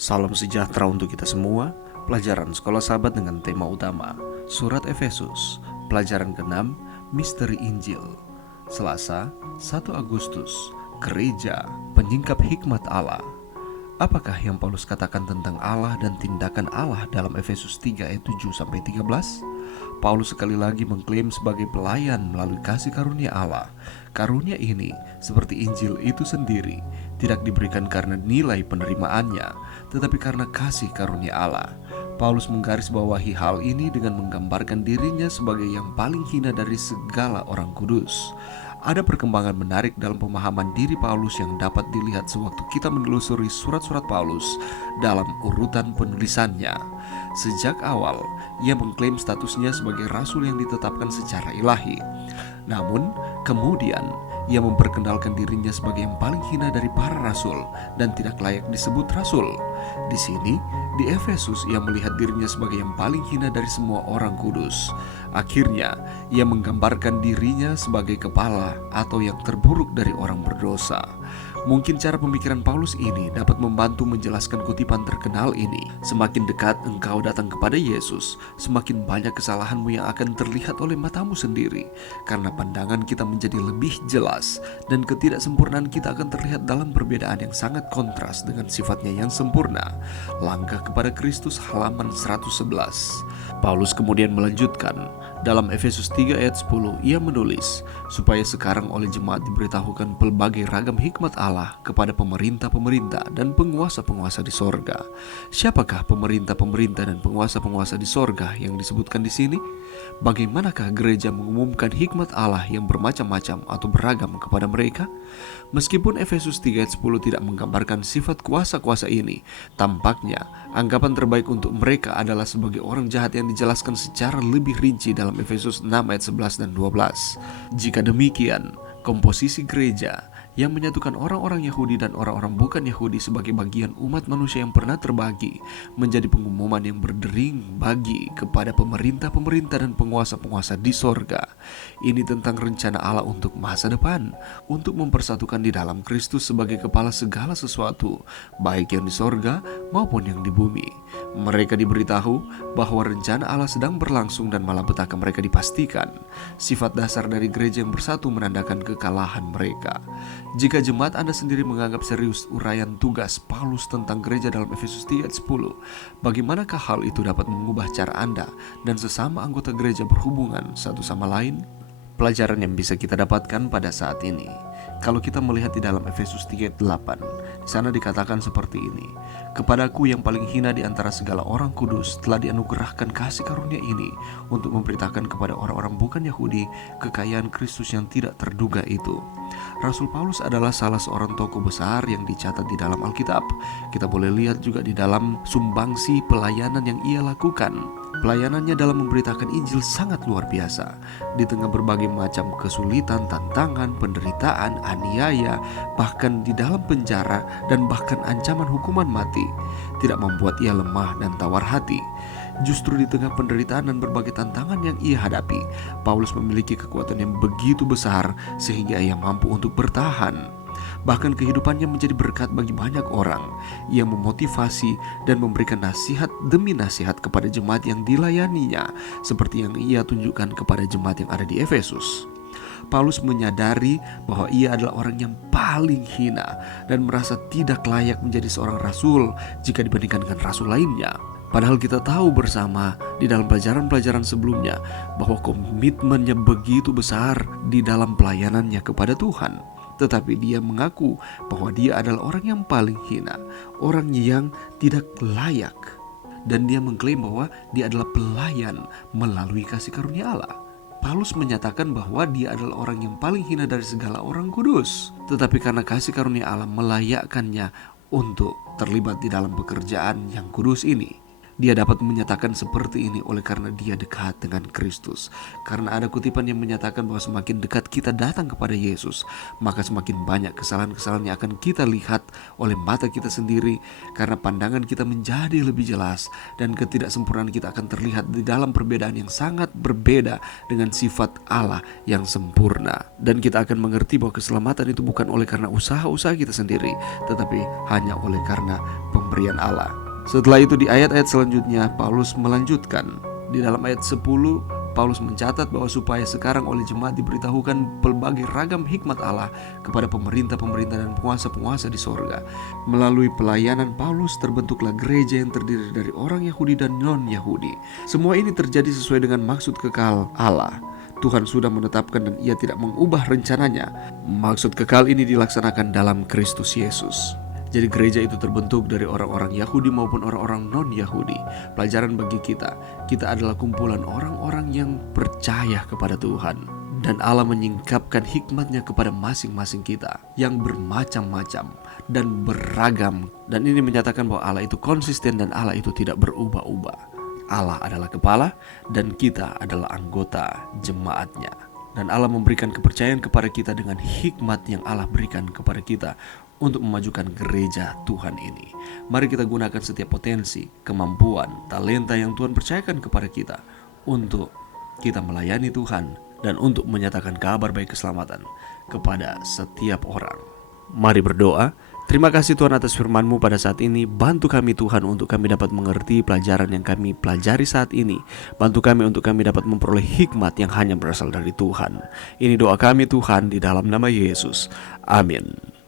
Salam sejahtera untuk kita semua. Pelajaran Sekolah Sahabat dengan tema utama Surat Efesus, pelajaran ke-6, Misteri Injil. Selasa, 1 Agustus, Gereja Penyingkap Hikmat Allah. Apakah yang Paulus katakan tentang Allah dan tindakan Allah dalam Efesus 3 ayat 7-13? Paulus sekali lagi mengklaim sebagai pelayan melalui kasih karunia Allah. Karunia ini, seperti Injil itu sendiri, tidak diberikan karena nilai penerimaannya, tetapi karena kasih karunia Allah. Paulus menggarisbawahi hal ini dengan menggambarkan dirinya sebagai yang paling hina dari segala orang kudus. Ada perkembangan menarik dalam pemahaman diri Paulus yang dapat dilihat sewaktu kita menelusuri surat-surat Paulus dalam urutan penulisannya. Sejak awal, ia mengklaim statusnya sebagai rasul yang ditetapkan secara ilahi. Namun, kemudian ia memperkenalkan dirinya sebagai yang paling hina dari para rasul dan tidak layak disebut rasul. Di sini, di Efesus, ia melihat dirinya sebagai yang paling hina dari semua orang kudus. Akhirnya, ia menggambarkan dirinya sebagai kepala atau yang terburuk dari orang berdosa. Mungkin cara pemikiran Paulus ini dapat membantu menjelaskan kutipan terkenal ini. Semakin dekat engkau datang kepada Yesus, semakin banyak kesalahanmu yang akan terlihat oleh matamu sendiri. Karena pandangan kita menjadi lebih jelas dan ketidaksempurnaan kita akan terlihat dalam perbedaan yang sangat kontras dengan sifatnya yang sempurna. Langkah kepada Kristus, halaman 111. Paulus kemudian melanjutkan. Dalam Efesus 3 ayat 10, ia menulis, supaya sekarang oleh jemaat diberitahukan pelbagai ragam hikmat Allah kepada pemerintah-pemerintah dan penguasa-penguasa di sorga. Siapakah pemerintah-pemerintah dan penguasa-penguasa di sorga yang disebutkan di sini? Bagaimanakah gereja mengumumkan hikmat Allah yang bermacam-macam atau beragam kepada mereka? Meskipun Efesus 3 ayat 10 tidak menggambarkan sifat kuasa-kuasa ini, tampaknya anggapan terbaik untuk mereka adalah sebagai orang jahat yang dijelaskan secara lebih rinci dalam Efesus 6 ayat 11 dan 12. Jika demikian, komposisi gereja yang menyatukan orang-orang Yahudi dan orang-orang bukan Yahudi sebagai bagian umat manusia yang pernah terbagi menjadi pengumuman yang berdering bagi kepada pemerintah-pemerintah dan penguasa-penguasa di sorga. Ini tentang rencana Allah untuk masa depan, untuk mempersatukan di dalam Kristus sebagai kepala segala sesuatu, baik yang di sorga maupun yang di bumi. Mereka diberitahu bahwa rencana Allah sedang berlangsung dan malapetaka mereka dipastikan. Sifat dasar dari gereja yang bersatu menandakan kekalahan mereka. Jika jemaat Anda sendiri menganggap serius uraian tugas Paulus tentang gereja dalam Efesus 3 ayat 10, bagaimanakah hal itu dapat mengubah cara Anda dan sesama anggota gereja berhubungan satu sama lain? Pelajaran yang bisa kita dapatkan pada saat ini, kalau kita melihat di dalam Efesus 3 ayat 8, di sana dikatakan seperti ini, kepadaku yang paling hina di antara segala orang kudus telah dianugerahkan kasih karunia ini untuk memberitakan kepada orang-orang bukan Yahudi kekayaan Kristus yang tidak terduga itu. Rasul Paulus adalah salah seorang tokoh besar yang dicatat di dalam Alkitab. Kita boleh lihat juga di dalam sumbangsi pelayanan yang ia lakukan. Pelayanannya dalam memberitakan Injil sangat luar biasa. Di tengah berbagai macam kesulitan, tantangan, penderitaan, aniaya, bahkan di dalam penjara dan bahkan ancaman hukuman mati, tidak membuat ia lemah dan tawar hati. Justru di tengah penderitaan dan berbagai tantangan yang ia hadapi, Paulus memiliki kekuatan yang begitu besar sehingga ia mampu untuk bertahan. Bahkan kehidupannya menjadi berkat bagi banyak orang. Ia memotivasi dan memberikan nasihat demi nasihat kepada jemaat yang dilayaninya, seperti yang ia tunjukkan kepada jemaat yang ada di Efesus. Paulus menyadari bahwa ia adalah orang yang paling hina dan merasa tidak layak menjadi seorang rasul jika dibandingkan dengan rasul lainnya. Padahal kita tahu bersama di dalam pelajaran-pelajaran sebelumnya bahwa komitmennya begitu besar di dalam pelayanannya kepada Tuhan. Tetapi dia mengaku bahwa dia adalah orang yang paling hina, orang yang tidak layak. Dan dia mengklaim bahwa dia adalah pelayan melalui kasih karunia Allah. Paulus menyatakan bahwa dia adalah orang yang paling hina dari segala orang kudus. Tetapi karena kasih karunia Allah melayakkannya untuk terlibat di dalam pekerjaan yang kudus ini, dia dapat menyatakan seperti ini oleh karena dia dekat dengan Kristus. Karena ada kutipan yang menyatakan bahwa semakin dekat kita datang kepada Yesus, maka semakin banyak kesalahan-kesalahan yang akan kita lihat oleh mata kita sendiri. Karena pandangan kita menjadi lebih jelas dan ketidaksempurnaan kita akan terlihat di dalam perbedaan yang sangat berbeda dengan sifat Allah yang sempurna. Dan kita akan mengerti bahwa keselamatan itu bukan oleh karena usaha-usaha kita sendiri, tetapi hanya oleh karena pemberian pemberian Allah. Setelah itu di ayat-ayat selanjutnya Paulus melanjutkan. Di dalam ayat 10 Paulus mencatat bahwa supaya sekarang oleh jemaat diberitahukan berbagai ragam hikmat Allah kepada pemerintah-pemerintah dan penguasa-penguasa di sorga. Melalui pelayanan Paulus terbentuklah gereja yang terdiri dari orang Yahudi dan non-Yahudi. Semua ini terjadi sesuai dengan maksud kekal Allah. Tuhan sudah menetapkan dan Ia tidak mengubah rencananya. Maksud kekal ini dilaksanakan dalam Kristus Yesus. Jadi gereja itu terbentuk dari orang-orang Yahudi maupun orang-orang non-Yahudi. Pelajaran bagi kita adalah kumpulan orang-orang yang percaya kepada Tuhan. Dan Allah menyingkapkan hikmatnya kepada masing-masing kita yang bermacam-macam dan beragam. Dan ini menyatakan bahwa Allah itu konsisten dan Allah itu tidak berubah-ubah. Allah adalah kepala dan kita adalah anggota jemaatnya. Dan Allah memberikan kepercayaan kepada kita dengan hikmat yang Allah berikan kepada kita untuk memajukan gereja Tuhan ini. Mari kita gunakan setiap potensi, kemampuan, talenta yang Tuhan percayakan kepada kita untuk kita melayani Tuhan dan untuk menyatakan kabar baik keselamatan kepada setiap orang. Mari berdoa. Terima kasih Tuhan atas firman-Mu pada saat ini. Bantu kami Tuhan untuk kami dapat mengerti pelajaran yang kami pelajari saat ini. Bantu kami untuk kami dapat memperoleh hikmat yang hanya berasal dari Tuhan. Ini doa kami Tuhan di dalam nama Yesus. Amin.